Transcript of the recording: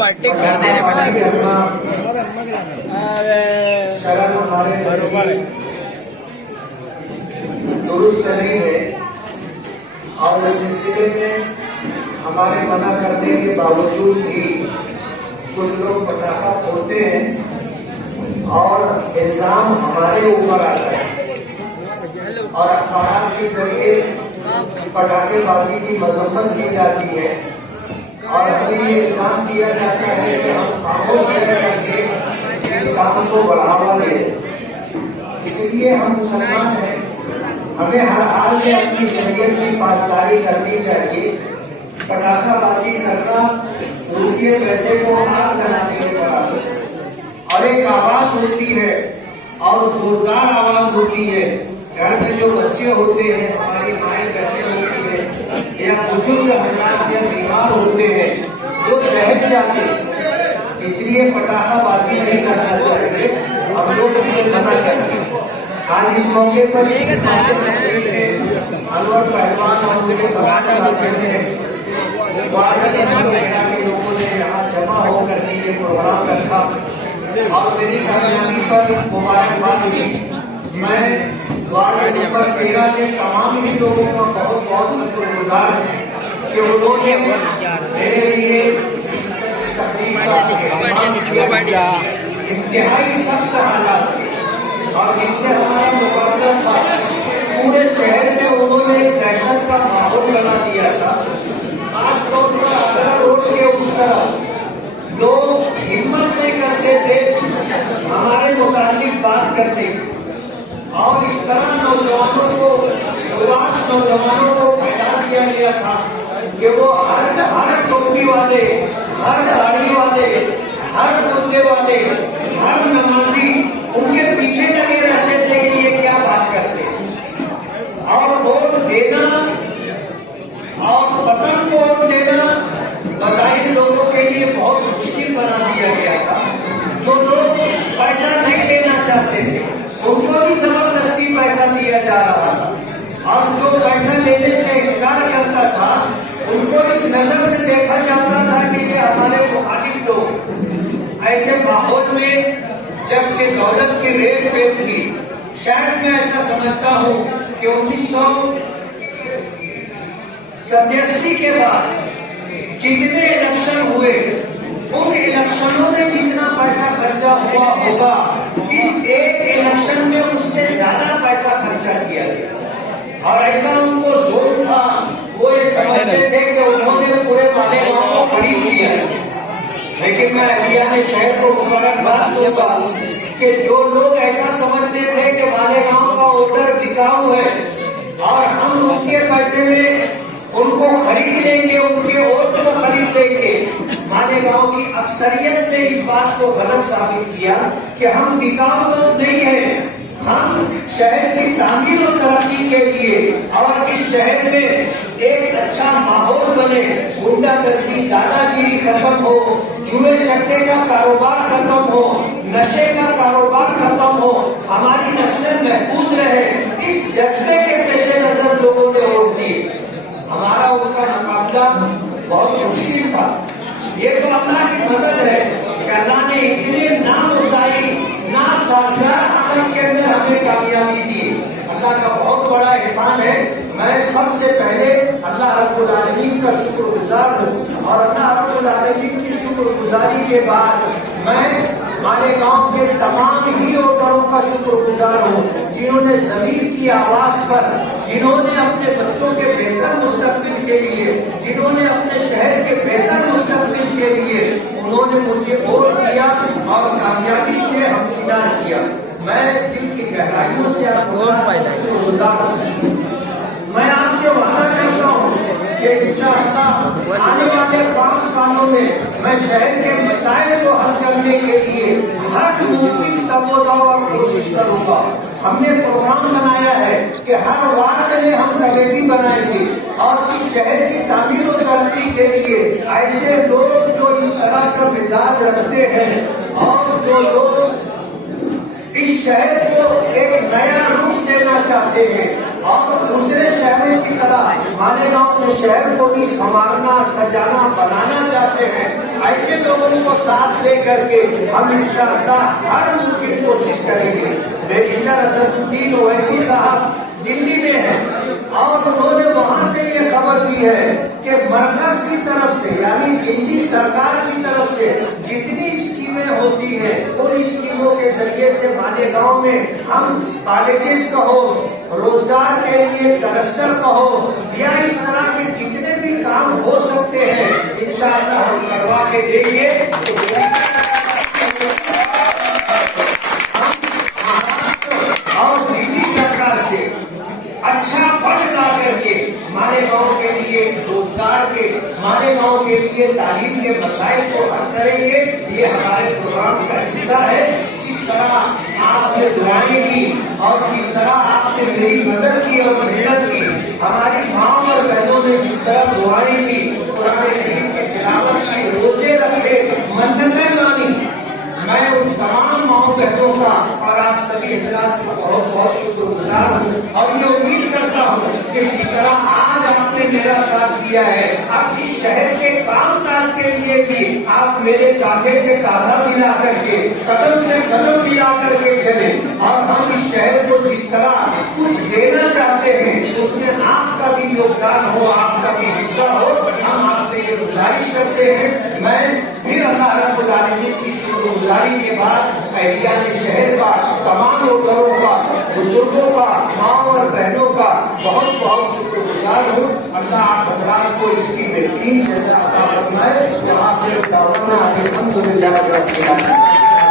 Overtake कर दे रहे बराबर दुरुस्त नहीं है और इस सिलसिले में हमारे मना करने के बावजूद भी कुछ लोग पटाखा फोड़ते हैं और इल्जाम हमारे ऊपर आता है और अखबार के जरिए पटाखेबाजी की मजम्मत की जाती है और हमें ये इल्जाम दिया जाता है कि हम खामोश रह करके इस काम को बढ़ावा दे। इसलिए हम मुसलमान हैं, हमें हर हाल में अपनी शरीयत की पासदारी करनी चाहिए। पटाखाबाजी करना रुपये पैसे को आग लगाने के बराबर है और एक आवाज होती है और जोरदार आवाज होती है। घर में जो बच्चे होते हैं, हमारी माएँ बहनें होती है या बुजुर्ग हजरात या बीमार होते हैं, वो दहक जाते हैं। इसलिए पटाखाबाजी नहीं करना चाहिए, हम लोग इससे मना करते हैं। आज इस मौके पर अनवर पहलवान और उनके बगान के लोगों ने यहाँ जमा होकर के ये प्रोग्राम रखा और मेरी कामयाबी पर मुबारकबाद दी। मैं वार्ड नंबर 13 के तमाम ही लोगों का बहुत बहुत शुक्रगुजार हूँ कि उन्होंने मेरे लिए इंतहाई सख्त हालात थे और जिससे हमारा मुकाबला था। पूरे शहर में उन्होंने दहशत का माहौल बना दिया था। खास तौर पर आगरा रोड के उस तरफ लोग हिम्मत नहीं करते थे हमारे मुताबिक बात करने की और इस तरह नौजवानों को उदास नौजवानों को फैला दिया गया था कि वो हर टोपी वाले, हर दाढ़ी वाले, हर कुर्ते वाले, हर नमाजी उनके पीछे लगे रहते थे कि ये क्या बात करते और वोट देना और पतन को वोट देना बजाय लोगों के लिए बहुत मुश्किल बना दिया गया था। जो लोग पैसा नहीं देना चाहते थे उनको भी जबरदस्ती पैसा दिया जा रहा था और जो पैसा लेने से इनकार करता था उनको इस नजर से देखा जाता था कि ये हमारे मुखालिफ लोग। ऐसे माहौल में जबकि दौलत की रेट पे थी, शायद मैं ऐसा समझता हूँ कि 1987 के बाद जितने इलेक्शन हुए उन इलेक्शनों में जितना पैसा खर्चा हुआ होगा इस एक इलेक्शन में उससे ज्यादा पैसा खर्चा किया गया और ऐसा उनको जोर था। वो ये समझते थे कि उन्होंने पूरे मालेगांव को खरीद लिया। लेकिन मैं हरियाणा शहर को मुबारकबाद दूंगा कि जो लोग ऐसा समझते थे कि मालेगांव का वोटर बिकाऊ है और हम उनके पैसे में उनको खरीद लेंगे, उनके वोट को खरीद लेंगे, मालेगांव की अक्सरियत ने इस बात को गलत साबित किया कि हम बिकाऊ लोग नहीं है। हम शहर की तामीर और तरक्की के लिए और इस शहर में एक अच्छा माहौल बने, गुंडागर्दी, दादागिरी खत्म हो, जुए सट्टे का कारोबार खत्म हो, नशे का कारोबार खत्म हो, हमारी नस्लें महफूज रहे, इस जज्बे के पेश नजर लोगों ने वोट दिए। हमारा उनका मुकाबला बहुत मुश्किल था। ये तो अल्लाह की मदद है कि अल्लाह ने इतने नामुसाई, नासाजगार आदत के अंदर हमें कामयाबी दी। अल्लाह का बहुत बड़ा एहसान है। मैं सबसे पहले अल्लाह रब्बुल आलमीन का शुक्रगुजार हूँ और अल्लाह रब्बुल आलमीन की शुक्रगुजारी के बाद मैं मालेगांव के तमाम ही वोटरों का शुक्रगुजार हूँ जिन्होंने ज़मीर की आवाज पर, जिन्होंने अपने बच्चों के बेहतर मुस्तकबिल के लिए, जिन्होंने अपने शहर के बेहतर मुस्तकबिल के लिए उन्होंने मुझे वोट दिया और कामयाबी से हमकिनार किया। मैं दिल की गहराइयों से शुक्रगुजार हूँ। मैं आपसे वादा करता हूँ कि इंशाअल्लाह आने वाले 5 सालों में मैं शहर के मसाइल को हल करने के लिए हर मुमकिन तवज्जो और कोशिश करूंगा। हमने प्रोग्राम बनाया है कि हर वार्ड में हम कमेटी बनाएंगे और इस शहर की तामीर और तरक्की के लिए ऐसे लोग जो इस तरह का मिजाज रखते हैं और जो लोग इस शहर को एक नया रूप देना चाहते हैं اور دوسرے شہروں کی طرح مالیگاؤں کے شہر کو بھی سنوارنا سجانا بنانا چاہتے ہیں. ایسے لوگوں کو ساتھ لے کر کے ہم انشاءاللہ ہر ممکن کوشش کریں گے. بیرسٹر اسد الدین اویسی صاحب دلی میں ہیں اور انہوں نے وہاں سے یہ خبر دی ہے کہ مرکز کی طرف سے یعنی دلی سرکار کی طرف سے جتنی اسکیمیں ہوتی ہیں ان اسکیموں کے ذریعے سے مالیگاؤں میں ہم کالجز کہو, روزگار کے لیے کلسٹر کہو یا اس طرح کے جتنے بھی کام ہو سکتے ہیں انشاءاللہ ہم کروا کے دیں گے. اور دلی سرکار سے اچھا فنڈ لا کر کے مالیگاؤں کے لیے روزگار کے, مالیگاؤں کے لیے تعلیم کے مسائل کو حل کریں گے. یہ ہمارے پروگرام کا حصہ ہے. جس طرح آپ نے دعائیں کی اور جس طرح آپ نے میری مدد کی اور محنت کی, ہماری ماں اور بہنوں نے جس طرح دعائیں کی, قرآن کریم کی تلاوت کی, روزے رکھے, منتیں مانی, میں ان تمام ماؤں بہنوں کا اور آپ سبھی حضرات کا بہت بہت شکر گزار ہوں. اور یہ امید کرتا ہوں کہ جس طرح آج آپ نے میرا ساتھ دیا ہے, اب اس شہر کے کام کاج کے لیے بھی آپ میرے کاندھے سے کاندھا ملا کر کے, قدم سے قدم ملا کر کے چلیں. اور ہم اس شہر کو جس طرح کچھ دینا چاہتے ہیں اس میں آپ کا بھی یوگدان ہو, آپ کا بھی حصہ ہو. ہم آپ سے یہ گزارش کرتے ہیں. میں پھر اللہ رب العالمین کی شکر گزاری کے بعد اہلیان شہر کا, تمام ووٹروں کا, بزرگوں کا, ماں اور بہنوں کا بہت بہت شکر گزار ہوں. اللہ آپ حضرات کو اس کی بہترین جزا عطا فرمائے. یہاں پہ الحمدللہ رب العالمین.